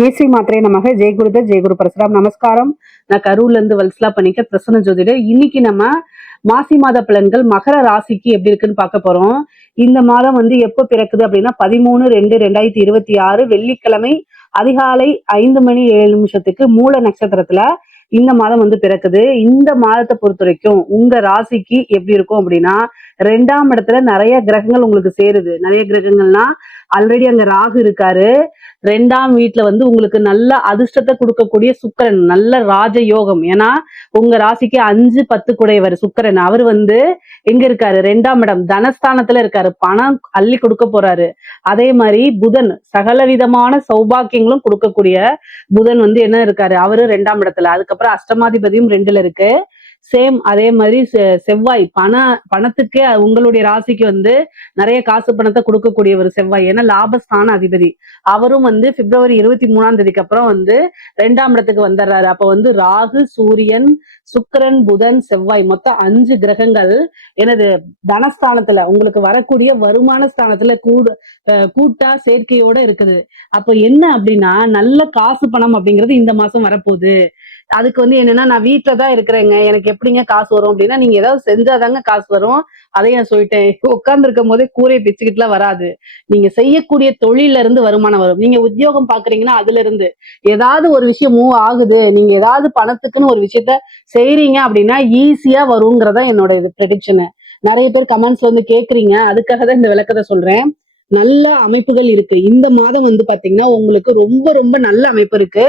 ஜெய்ஸ்ரீ மாத்திரை நமக ஜெயகுருதர் ஜெயகுரு பரசுராம் நமஸ்காரம். நான் கரூர்ல இருந்து வல்சலா பண்ணிக்க பிரசன்ன ஜோதிடர். இன்னைக்கு நம்ம மாசி மாத பலன்கள் மகர ராசிக்கு எப்படி இருக்குன்னு பார்க்க போறோம். இந்த மாதம் எப்போ பிறக்குது அப்படின்னா 13/2/2026 வெள்ளிக்கிழமை அதிகாலை 5:07 மூல நட்சத்திரத்துல இந்த மாதம் பிறக்குது. இந்த மாதத்தை பொறுத்த வரைக்கும் உங்க ராசிக்கு எப்படி இருக்கும் அப்படின்னா, 2ஆம் இடத்துல நிறைய கிரகங்கள் உங்களுக்கு சேருது. நிறைய கிரகங்கள்னா ஆல்ரெடி அங்க ராகு இருக்காரு. 2ஆம் வீட்டுல உங்களுக்கு நல்ல அதிர்ஷ்டத்தை கொடுக்கக்கூடிய சுக்கிரன், நல்ல ராஜ யோகம். ஏன்னா உங்க ராசிக்கு 5, 10 குடையவர் சுக்கிரன். அவர் எங்க இருக்காரு? 2ஆம் இடம் தனஸ்தானத்துல இருக்காரு. பணம் அள்ளி கொடுக்க போறாரு. அதே மாதிரி புதன் சகல விதமான சௌபாக்கியங்களும் கொடுக்கக்கூடிய புதன் என்ன இருக்காரு? அவரு 2ஆம் இடத்துல. அதுக்கப்புறம் அஷ்டமாதிபதியும் 2ல இருக்கு. சேம் அதே மாதிரி செவ்வாய் பணத்துக்கே உங்களுடைய ராசிக்கு நிறைய காசு பணத்தை கொடுக்கக்கூடியவர் செவ்வாய். ஏன்னா லாபஸ்தான அதிபதி. அவரும் பிப்ரவரி 23ஆம் தேதிக்கு அப்புறம் 2ஆம் இடத்துக்கு வந்துடுறாரு. அப்ப ராகு, சூரியன், சுக்கிரன், புதன், செவ்வாய் மொத்தம் 5 கிரகங்கள் எனது தனஸ்தானத்துல உங்களுக்கு வரக்கூடிய வருமான ஸ்தானத்துல கூட்டா சேர்க்கையோட இருக்குது. அப்ப என்ன அப்படின்னா, நல்ல காசு பணம் அப்படிங்கிறது இந்த மாசம் வரப்போகுது. அதுக்கு என்னன்னா, நான் வீட்டுலதான் இருக்கிறேங்க, எனக்கு எப்படிங்க காசு வரும் அப்படின்னா, நீங்க ஏதாவது செஞ்சாதாங்க காசு வரும். அதையும் சொல்லிட்டேன். உட்கார்ந்து இருக்கும் போதே கூரையை பிச்சுக்கிட்டுலாம் வராது. நீங்க செய்யக்கூடிய தொழில இருந்து வருமானம் வரும். நீங்க உத்தியோகம் பாக்குறீங்கன்னா அதுல இருந்து ஏதாவது ஒரு விஷயம் மூவ் ஆகுது, நீங்க ஏதாவது பணத்துக்குன்னு ஒரு விஷயத்த செய்றீங்க அப்படின்னா ஈஸியா வருங்கிறதா என்னோட இது ப்ரெடிக்ஷனு. நிறைய பேர் கமெண்ட்ஸ்ல கேக்குறீங்க, அதுக்காக தான் இந்த விளக்கத்தை சொல்றேன். நல்ல அமைப்புகள் இருக்கு. இந்த மாதம் பாத்தீங்கன்னா உங்களுக்கு ரொம்ப ரொம்ப நல்ல அமைப்பு இருக்கு.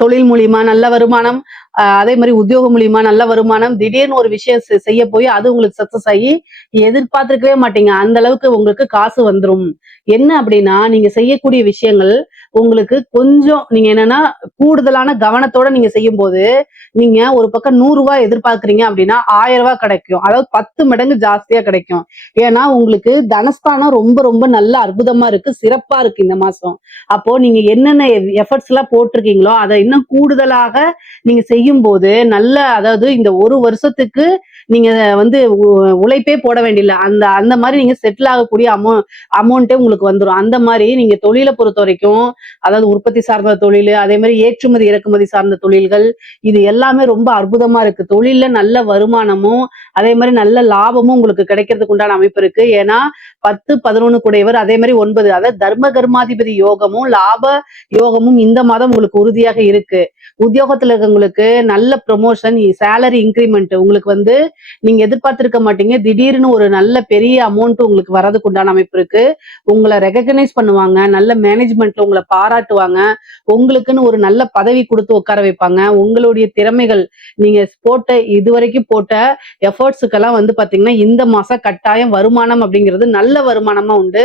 தொழில் மூலியமா நல்ல வருமானம், அதே மாதிரி உத்தியோகம் மூலியமா நல்ல வருமானம். திடீர்னு ஒரு விஷயம் செய்ய போய் அது உங்களுக்கு சக்சஸ் ஆகி எதிர்பார்த்திருக்கவே மாட்டீங்க, அந்த அளவுக்கு உங்களுக்கு காசு வந்துடும். என்ன அப்படின்னா, நீங்க செய்யக்கூடிய விஷயங்கள் உங்களுக்கு கொஞ்சம் நீங்க என்னன்னா கூடுதலான கவனத்தோட நீங்க செய்யும் போது, நீங்க ஒரு பக்கம் 100 ரூபாய் எதிர்பார்க்கறீங்க அப்படின்னா 1000 ரூபாய் கிடைக்கும். அதாவது 10 மடங்கு ஜாஸ்தியா கிடைக்கும். ஏன்னா உங்களுக்கு தனஸ்தானம் ரொம்ப ரொம்ப நல்ல அற்புதமா இருக்கு, சிறப்பா இருக்கு இந்த மாசம். அப்போ நீங்க என்னென்ன எஃபர்ட்ஸ் எல்லாம் போட்டிருக்கீங்களோ அதை இன்னும் கூடுதலாக நீங்க செய்யும் போது நல்ல, அதாவது இந்த ஒரு வருஷத்துக்கு நீங்க உழைப்பே போட வேண்டியதில்லை. அந்த மாதிரி நீங்க செட்டில் ஆகக்கூடிய அமௌண்ட்டே உங்களுக்கு வந்துடும். அந்த மாதிரி நீங்க தொழிலை பொறுத்த வரைக்கும், அதாவது உற்பத்தி சார்ந்த தொழில், அதே மாதிரி ஏற்றுமதி இறக்குமதி சார்ந்த தொழில்கள், இது எல்லாமே ரொம்ப அற்புதமா இருக்கு. தொழில்ல நல்ல வருமானமும் அதே மாதிரி நல்ல லாபமும் உங்களுக்கு கிடைக்கிறதுக்கு உண்டான அமைப்பு இருக்கு. ஏன்னா 10, 11 கூடையவர், அதே மாதிரி 9, அதாவது தர்ம கர்மாதிபதி யோகமும் லாப யோகமும் இந்த மாதம் உங்களுக்கு உறுதியாக இருக்கு. உத்தியோகத்துல இருக்கவங்களுக்கு நல்ல ப்ரொமோஷன், சேலரி இன்கிரிமெண்ட் உங்களுக்கு நீங்க எதிர்பார்த்திருக்க மாட்டீங்க. திடீர்னு ஒரு நல்ல பெரிய அமௌண்ட் உங்களுக்கு வரதுக்கு உண்டான அமைப்பு இருக்கு. உங்களை ரெகக்னைஸ் பண்ணுவாங்க, நல்ல மேனேஜ்மெண்ட்ல உங்களை பாராட்டுவாங்க, உங்களுக்குன்னு ஒரு நல்ல பதவி கொடுத்து உட்கார வைப்பாங்க. உங்களுடைய திறமைகள், நீங்க இதுவரைக்கும் போட்ட எஃபர்ட்ஸுக்கெல்லாம் பாத்தீங்கன்னா இந்த மாசம் கட்டாயம் வருமானம் அப்படிங்கிறது நல்ல வருமானமா உண்டு.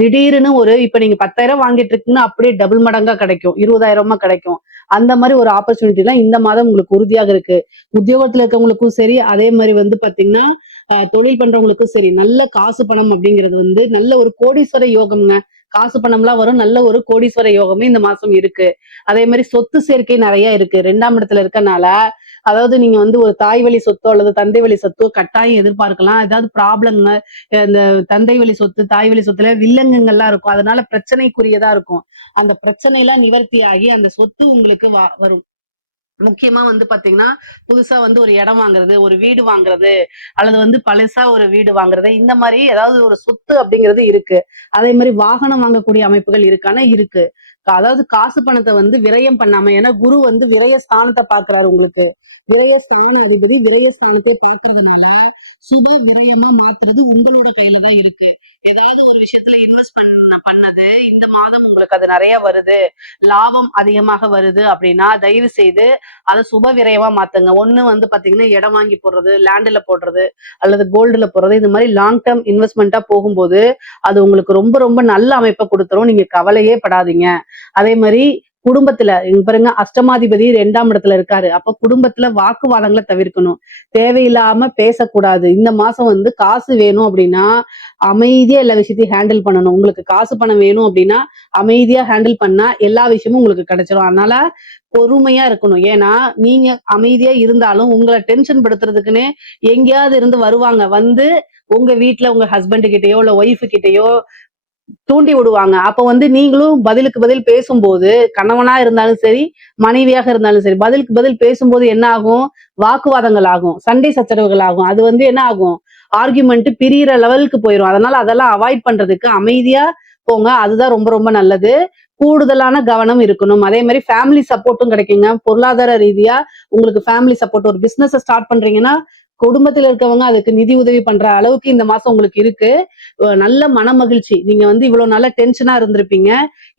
திடீர்னு இப்ப நீங்க 10,000 வாங்கிட்டு இருக்கீங்கன்னா அப்படியே டபுள் மடங்கா கிடைக்கும், 20,000 கிடைக்கும். அந்த மாதிரி ஒரு ஆப்பர்ச்சுனிட்டி எல்லாம் இந்த மாதம் உங்களுக்கு உறுதியாக இருக்கு. உத்தியோகத்துல இருக்கவங்களுக்கும் சரி, அதே மாதிரி பாத்தீங்கன்னா தொழில் பண்றவங்களுக்கும் சரி, நல்ல காசு பணம் அப்படிங்கிறது நல்ல ஒரு கோடீஸ்வர யோகம்ங்க. காசு பணம்லாம் வரும், நல்ல ஒரு கோடீஸ்வர யோகமே இந்த மாசம் இருக்கு. அதே மாதிரி சொத்து சேர்க்கை நிறைய இருக்கு 2ஆம் இடத்துல இருக்கனால. அதாவது நீங்க ஒரு தாய் வழி சொத்தோ அல்லது தந்தை வழி சொத்தோ கட்டாயம் எதிர்பார்க்கலாம். ஏதாவது ப்ராப்ளம்ங்க, இந்த தந்தை வழி சொத்து, தாய் வழி சொத்துல வில்லங்கங்கள்லாம் இருக்கும். அதனால பிரச்சனைக்குரியதா இருக்கும். அந்த பிரச்சனை எல்லாம் நிவர்த்தி ஆகி அந்த சொத்து உங்களுக்கு வரும். முக்கியமா பாத்தீங்கன்னா புதுசா ஒரு இடம் வாங்குறது, ஒரு வீடு வாங்குறது, அல்லது பழசா ஒரு வீடு வாங்குறது, இந்த மாதிரி ஏதாவது ஒரு சொத்து அப்படிங்கிறது இருக்கு. அதே மாதிரி வாகனம் வாங்கக்கூடிய அமைப்புகள் இருக்கான இருக்கு. அதாவது காசு பணத்தை விரயம் பண்ணாம, ஏன்னா குரு விரய ஸ்தானத்தை பாக்குறாரு. உங்களுக்கு விரயஸ்தான அதிபதி விரயஸ்தானத்தை பார்க்கறதுனால சுப விரயமா மாத்துறது உங்களுடைய கையில தான் இருக்கு. ஏதாவது ஒரு விஷயத்துல இன்வெஸ்ட் பண்ணது இந்த மாதம் உங்களுக்கு அது நிறைய வருது, லாபம் அதிகமாக வருது அப்படின்னா தயவு செய்து அதை சுப விரயமா மாத்துங்க. ஒண்ணு பாத்தீங்கன்னா இடம் வாங்கி போடுறது, லேண்ட்ல போடுறது அல்லது கோல்டுல போடுறது, இந்த மாதிரி லாங் டேர்ம் இன்வெஸ்ட்மெண்டா போகும்போது அது உங்களுக்கு ரொம்ப ரொம்ப நல்ல அமைப்பை கொடுத்துரும். நீங்க கவலையே படாதீங்க. அதே மாதிரி குடும்பத்துல பாருங்க, அஷ்டமாதிபதி 2ஆம் இடத்துல இருக்காரு. அப்ப குடும்பத்துல வாக்குவாதங்களை தவிர்க்கணும், தேவையில்லாம பேசக்கூடாது. இந்த மாசம் காசு வேணும் அப்படின்னா அமைதியா எல்லா விஷயத்தையும் ஹேண்டில் பண்ணணும். உங்களுக்கு காசு பணம் வேணும் அப்படின்னா அமைதியா ஹேண்டில் பண்ணா எல்லா விஷயமும் உங்களுக்கு கிடைச்சிடும். அதனால பொறுமையா இருக்கணும். ஏன்னா நீங்க அமைதியா இருந்தாலும் உங்களை டென்ஷன் படுத்துறதுக்குன்னு எங்கேயாவது இருந்து வருவாங்க. உங்க வீட்டுல உங்க ஹஸ்பண்ட் கிட்டயோ இல்ல ஒய்ஃபு கிட்டயோ தூண்டி விடுவாங்க. அப்ப வந்து நீங்களும் பதிலுக்கு பதில் பேசும்போது, கணவனா இருந்தாலும் சரி, மனைவியாக இருந்தாலும் சரி, பதிலுக்கு பதில் பேசும்போது என்ன ஆகும்? வாக்குவாதங்கள் ஆகும். சண்டை சச்சரவுகள் ஆகும். அது வந்து என்ன ஆகும்? ஆர்கியுமென்ட் பிரியிற லெவலுக்கு போயிரும். அதனால அதெல்லாம் அவாய்ட் பண்றதுக்கு அமைதியா போங்க. அதுதான் ரொம்ப ரொம்ப நல்லது. கூடுதலான கவனம் இருக்கணும். அதே மாரி ஃபேமிலி சப்போர்ட்டும் கிடைக்குங்க. பொருளாதார ரீதியா உங்களுக்கு ஃபேமிலி சப்போர்ட் ஒரு பிசினஸ ஸ்டார்ட் பண்றீங்கன்னா, குடும்பத்தில இருக்கவங்க அதுக்கு நிதி உதவி பண்ற அளவுக்கு இந்த மாசம் உங்களுக்கு இருக்கு. நல்ல மனமகிழ்ச்சி. நீங்க வந்து இவ்வளவு நாளா டென்ஷனா இருந்திருப்பீங்க.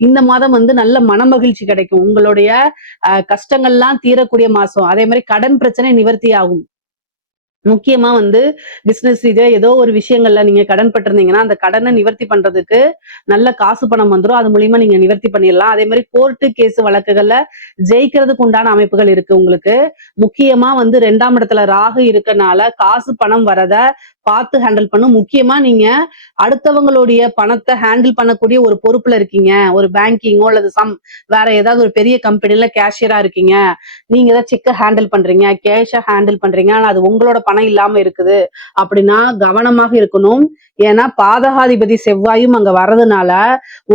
இந்த மாதம் வந்து நல்ல மனமகிழ்ச்சி கிடைக்கும். உங்களுடைய கஷ்டங்கள்லாம் தீரக்கூடிய மாசம். அதே மாரி கடன் பிரச்சனை நிவர்த்தி ஆகும். முக்கியமா வந்து பிசினஸ் ரீதியா ஏதோ ஒரு விஷயங்கள்ல நீங்க கடன் பட்டிருந்தீங்கன்னா, அந்த கடன நிவர்த்தி பண்றதுக்கு நல்ல காசு பணம் வந்துரும். அது மூலியமா நீங்க நிவர்த்தி பண்ணிடலாம். அதே மாரி கோர்ட்டு கேஸ் வழக்குகள்ல ஜெயிக்கிறதுக்கு உண்டான அமைப்புகள் இருக்கு உங்களுக்கு. முக்கியமா வந்து 2ஆம் இடத்துல ராகு இருக்கனால காசு பணம் வரத பார்த்து ஹேண்டில் பண்ணும். முக்கியமா நீங்க அடுத்தவங்களுடைய பணத்த ஹேண்டில் பண்ணக்கூடிய ஒரு பொறுப்புல இருக்கீங்க. ஒரு பேங்கிங்கோ அல்லது வேற ஏதாவது ஒரு பெரிய கம்பெனில கேஷியரா இருக்கீங்க. நீங்க தான் செக்க ஹேண்டில் பண்றீங்க, கேஷ ஹேண்டில் பண்றீங்க. ஆனா அது உங்களோட பணம் இல்லாம இருக்குது. அப்படின்னா கவனமாக இருக்கணும். ஏன்னா பாதகாதிபதி செவ்வாயும் அங்க வர்றதுனால,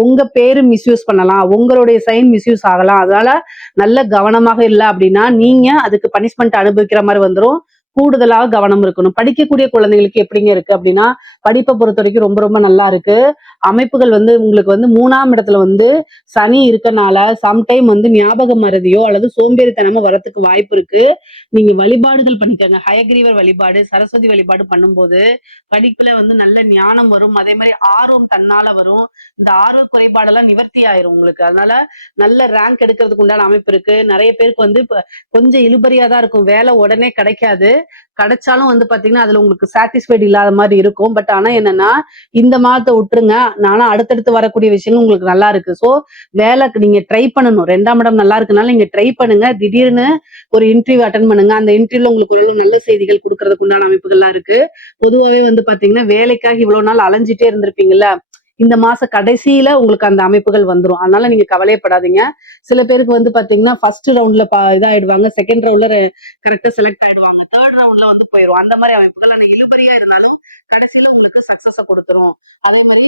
உங்க பேரு மிஸ்யூஸ் பண்ணலாம். உங்களுடைய சைன் மிஸ்யூஸ் ஆகலாம். அதனால நல்ல கவனமாக இல்ல அப்படின்னா, நீங்க அதுக்கு பனிஷ்மென்ட் அனுபவிக்கிற மாரி வந்துரும். கூடுதலா கவனம் இருக்கணும். படிக்கக்கூடிய குழந்தைகளுக்கு எப்படிங்க இருக்கு அப்படின்னா, படிப்ப பொறுத்தவரைக்கும் ரொம்ப ரொம்ப நல்லா இருக்கு. அமைப்புகள் வந்து உங்களுக்கு வந்து 3ஆம் இடத்துல வந்து சனி இருக்கனால, சம்டைம் வந்து ஞாபக மறதியோ அல்லது சோம்பேறித்தனமோ வரத்துக்கு வாய்ப்பு இருக்கு. நீங்க வழிபாடுகள் பண்ணிக்கங்க. ஹயக்கிரீவர் வழிபாடு, சரஸ்வதி வழிபாடு பண்ணும்போது, படிப்புல வந்து நல்ல ஞானம் வரும். அதே மாரி ஆர்வம் தன்னால வரும். இந்த ஆர்வ குறைபாடெல்லாம் நிவர்த்தி ஆயிரும் உங்களுக்கு. அதனால நல்ல ரேங்க் எடுக்கிறதுக்கு உண்டான அமைப்பு இருக்கு. நெறைய பேருக்கு வந்து இப்ப கொஞ்சம் இழுபறியா தான் இருக்கும். வேலை உடனே கிடைக்காது. கிடைச்சாலும் வந்து பார்த்தீங்கன்னா, அதுல உங்களுக்கு சாட்டிஸ்ஃபைட் இல்லாத மாரி இருக்கும். பட் ஆனா என்னன்னா, இந்த மாதத்த விட்டுருங்க. ஆனா அடுத்தடுத்து வரக்கூடிய விஷயங்கள் உங்களுக்கு நல்லா இருக்கு. ஸோ வேலைக்கு நீங்க ட்ரை பண்ணணும். 2ஆம் இடம் நல்லா இருக்கனால நீங்க ட்ரை பண்ணுங்க. திடீர்னு ஒரு இன்டர்வியூ அட்டெண்ட் பண்ணுங்க. அந்த இன்டர்வியூல உங்களுக்கு ஓரளவு நல்ல செய்திகள் குடுக்கறதுக்கு உண்டான அமைப்புகள்லாம் இருக்கு. பொதுவாவே வந்து பார்த்தீங்கன்னா, வேலைக்காக இவ்வளவு நாள் அலைஞ்சிட்டே இருந்திருப்பீங்கல்ல. இந்த மாச கடைசியில உங்களுக்கு அந்த அமைப்புகள் வந்துரும். அதனால நீங்க கவலையப்படாதீங்க. சில பேருக்கு வந்து பார்த்தீங்கன்னா, ஃபர்ஸ்ட் ரவுண்ட்ல இதாயிடுவாங்க. 2ண்ட் ரவுண்ட்ல கரெக்ட்டா செலக்ட் ஆயிடுவாங்க. 3ர்ட் ரவுண்ட்ல வந்து போயிரும். அந்த மாரி அமைப்புகள் ஆனா இழுபறியா இருந்தாலும் கடைசியில உங்களுக்கு சக்சஸ குடுத்துரும். அதே மாரி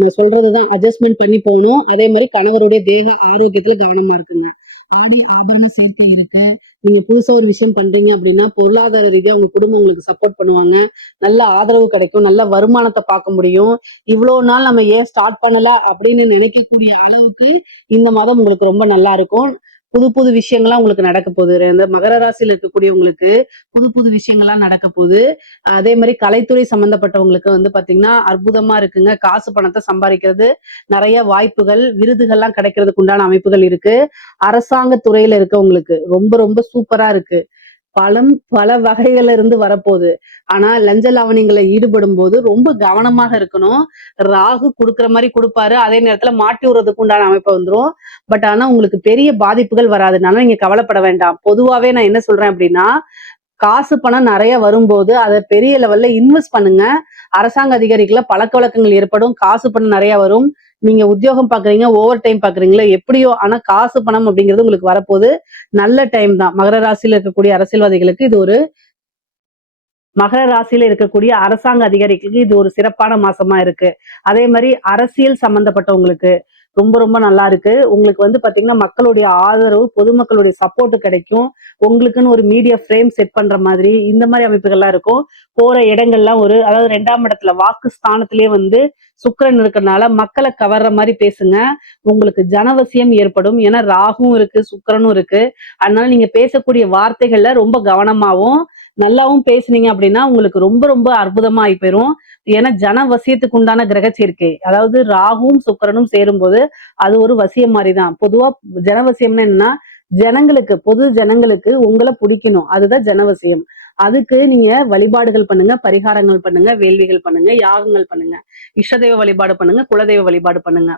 நான் சொல்றதுதான் அட்ஜஸ்ட்மென்ட் பண்ணி போணும். அதே மாரி கணவருடைய தேக ஆரோக்கியத்துல கவனமா இருக்குங்க. ஆடை ஆபரண சேர்க்கை இருக்க, நீங்க புதுசா ஒரு விஷயம் பண்றீங்க அப்படின்னா, பொருளாதார ரீதியா உங்க குடும்பம் உங்களுக்கு சப்போர்ட் பண்ணுவாங்க. நல்ல ஆதரவு கிடைக்கும். நல்ல வருமானத்த பார்க்க முடியும். இவ்வளோ நாள் நம்ம ஏன் ஸ்டார்ட் பண்ணல அப்படின்னு நினைக்கக்கூடிய அளவுக்கு இந்த மாதம் உங்களுக்கு ரொம்ப நல்லா இருக்கும். புது புது விஷயங்கள்லாம் உங்களுக்கு நடக்க போகுது. இந்த மகர ராசியில இருக்கக்கூடியவங்களுக்கு புது புது விஷயங்கள்லாம் நடக்க போகுது. அதே மாரி கலைத்துறை சம்மந்தப்பட்டவங்களுக்கு வந்து பார்த்தீங்கன்னா, அற்புதமா இருக்குங்க. காசு பணத்த சம்பாரிக்கிறது, நெறைய வாய்ப்புகள், விருதுகள்லாம் கிடைக்கிறதுக்கு உண்டான அமைப்புகள் இருக்கு. அரசாங்க துறையில இருக்கவங்களுக்கு ரொம்ப ரொம்ப சூப்பரா இருக்கு. பலம் பல வகைகள்ல இருந்து வரப்போகுது. ஆனா லஞ்ச லாவணியங்கள்ல ஈடுபடும்போது ரொம்ப கவனமாக இருக்கணும். ராகு குடுக்குற மாரி குடுப்பாரு. அதே நேரத்துல மாட்டி விடுறதுக்கு உண்டான அமைப்பு வந்துரும். பட் ஆனா உங்களுக்கு பெரிய பாதிப்புகள் வராது. அதனால நீங்க கவலைப்பட வேண்டாம். பொதுவாவே நான் என்ன சொல்றேன் அப்டின்னா, காசு பணம் நெறைய வரும்போது, அத பெரிய லெவல்ல இன்வெஸ்ட் பண்ணுங்க. அரசாங்க அதிகாரிகள பழக்கவழக்கங்கள் ஏற்படும். காசு பணம் நெறைய வரும். நீங்க உத்தியோகம் பார்க்குறீங்க, ஓவர் டைம் பார்க்குறீங்களோ, எப்படியோ ஆனா காசு பணம் அப்படிங்கிறது உங்களுக்கு வரப்போது. நல்ல டைம் தான். மகர ராசியில இருக்கக்கூடிய அரசியல்வாதிகளுக்கு இது ஒரு மகர ராசியில இருக்கக்கூடிய அரசாங்க அதிகாரிகளுக்கு இது ஒரு சிறப்பான மாசமா இருக்கு. அதே மாரி அரசியல் சம்பந்தப்பட்டவங்களுக்கு ரொம்ப ரொம்ப நல்லா இருக்கு. உங்களுக்கு வந்து பார்த்தீங்கன்னா, மக்களுடைய ஆதரவு, பொதுமக்களுடைய சப்போர்ட் கிடைக்கும். உங்களுக்குன்னு ஒரு மீடியா ஃப்ரேம் செட் பண்ற மாதிரி, இந்த மாரி அமைப்புகள்லாம் இருக்கும். போற இடங்கள்லாம் அதாவது 2ஆம் இடத்துல வாக்கு ஸ்தானத்திலேயே வந்து சுக்கிரன் இருக்கறனால மக்கள கவர்ற மாரி பேசுங்க. உங்களுக்கு ஜனவசியம் ஏற்படும். ஏன்னா ராகுவும் இருக்கு, சுக்கிரனும் இருக்கு. அதனால நீங்க பேசக்கூடிய வார்த்தைகள்ல ரொம்ப கவனமாவும், நல்லாவும் பேசுனீங்க அப்படின்னா, உங்களுக்கு ரொம்ப ரொம்ப அற்புதமா ஆயி போயிரும். ஏன்னா ஜன வசியத்துக்கு உண்டான கிரக சேர்க்கை. அதாவது ராகுவும், சுக்கிரனும் சேரும்போது, அது ஒரு வசியம் மாரி தான். பொதுவா ஜனவசியம்னா என்னன்னா, பொது ஜனங்களுக்கு உங்கள புடிக்கணும். அதுதான் ஜனவசியம். அதுக்கு நீங்க வழிபாடுகள் பண்ணுங்க, பரிகாரங்கள் பண்ணுங்க, வேள்விகள் பண்ணுங்க, யாகங்கள் பண்ணுங்க. இஷ்டதெய்வ வழிபாடு பண்ணுங்க, குலதெய்வ வழிபாடு பண்ணுங்க.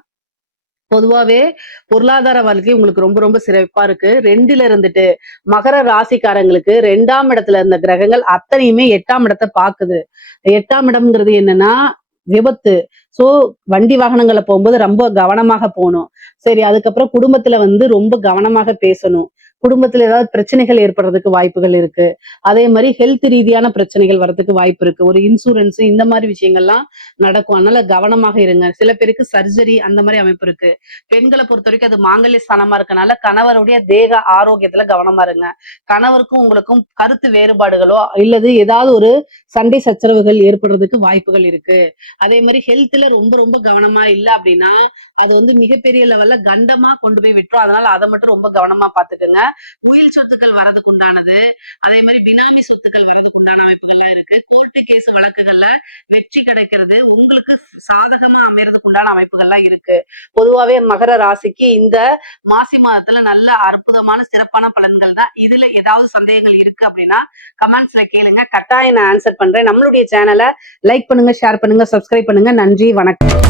பொதுவாவே பொருளாதார வாழ்க்கை உங்களுக்கு ரொம்ப ரொம்ப சிறப்பா இருக்கு. 2ல இருந்துட்டு மகர ராசிக்காரங்களுக்கு 2ஆம் இடத்துல இருந்த கிரகங்கள் அத்தனையுமே 8ஆம் இடத்த பாக்குது. 8ஆம் இடம்ங்கிறது என்னன்னா விபத்து. சோ வண்டி வாகனங்கள்ல போகும்போது ரொம்ப கவனமாக போணும். சரி அதுக்கப்புறம் குடும்பத்துல வந்து ரொம்ப கவனமாக பேசணும். குடும்பத்துல ஏதாவது பிரச்சனைகள் ஏற்படுறதுக்கு வாய்ப்புகள் இருக்கு. அதே மாதிரி ஹெல்த் ரீதியான பிரச்சனைகள் வர்றதுக்கு வாய்ப்பு இருக்கு. ஒரு இன்சூரன்ஸ் இந்த மாதிரி விஷயங்கள்லாம் நடக்கும். அதனால கவனமாக இருங்க. சில பேருக்கு சர்ஜரி அந்த மாதிரி அமைப்பு இருக்கு. பெண்களை பொறுத்த வரைக்கும் அது மாங்கல்ய ஸ்தானமா இருக்கனால கணவருடைய தேக ஆரோக்கியத்துல கவனமா இருங்க. கணவருக்கும் உங்களுக்கும் கருத்து வேறுபாடுகளோ இல்லது ஏதாவது ஒரு சண்டை சச்சரவுகள் ஏற்படுறதுக்கு வாய்ப்புகள் இருக்கு. அதே மாதிரி ஹெல்த்ல ரொம்ப ரொம்ப கவனமா இல்ல அப்படின்னா அது வந்து மிகப்பெரிய லெவல்ல கண்டமா கொண்டு போய் விட்டுரும். அதனால அதை மட்டும் ரொம்ப கவனமா பாத்துக்கோங்க. உயில் சொத்துக்கள் வரதுக்கு உண்டானது, அதே மாதிரி பினாமி சொத்துக்கள் வரதுக்கு உண்டான அமைப்புகள்லாம் இருக்கு. கோர்ட்டு கேஸ் வழக்குகள்ல வெற்றி கிடைக்கிறது உங்களுக்கு சாதகமா அமையறதுக்கு உண்டான அமைப்புகள்லாம் இருக்கு. பொதுவாவே மகர ராசிக்கு இந்த மாசி மாதத்துல நல்ல அற்புதமான சிறப்பான பலன்கள் தான். இதுல ஏதாவது சந்தேகங்கள் இருக்கு அப்படின்னா கமெண்ட்ஸ்ல கேளுங்க, கட்டாயம் நான் ஆன்சர் பண்றேன். நம்மளுடைய சேனலை லைக் பண்ணுங்க, ஷேர் பண்ணுங்க, சப்ஸ்கிரைப் பண்ணுங்க. நன்றி, வணக்கம்.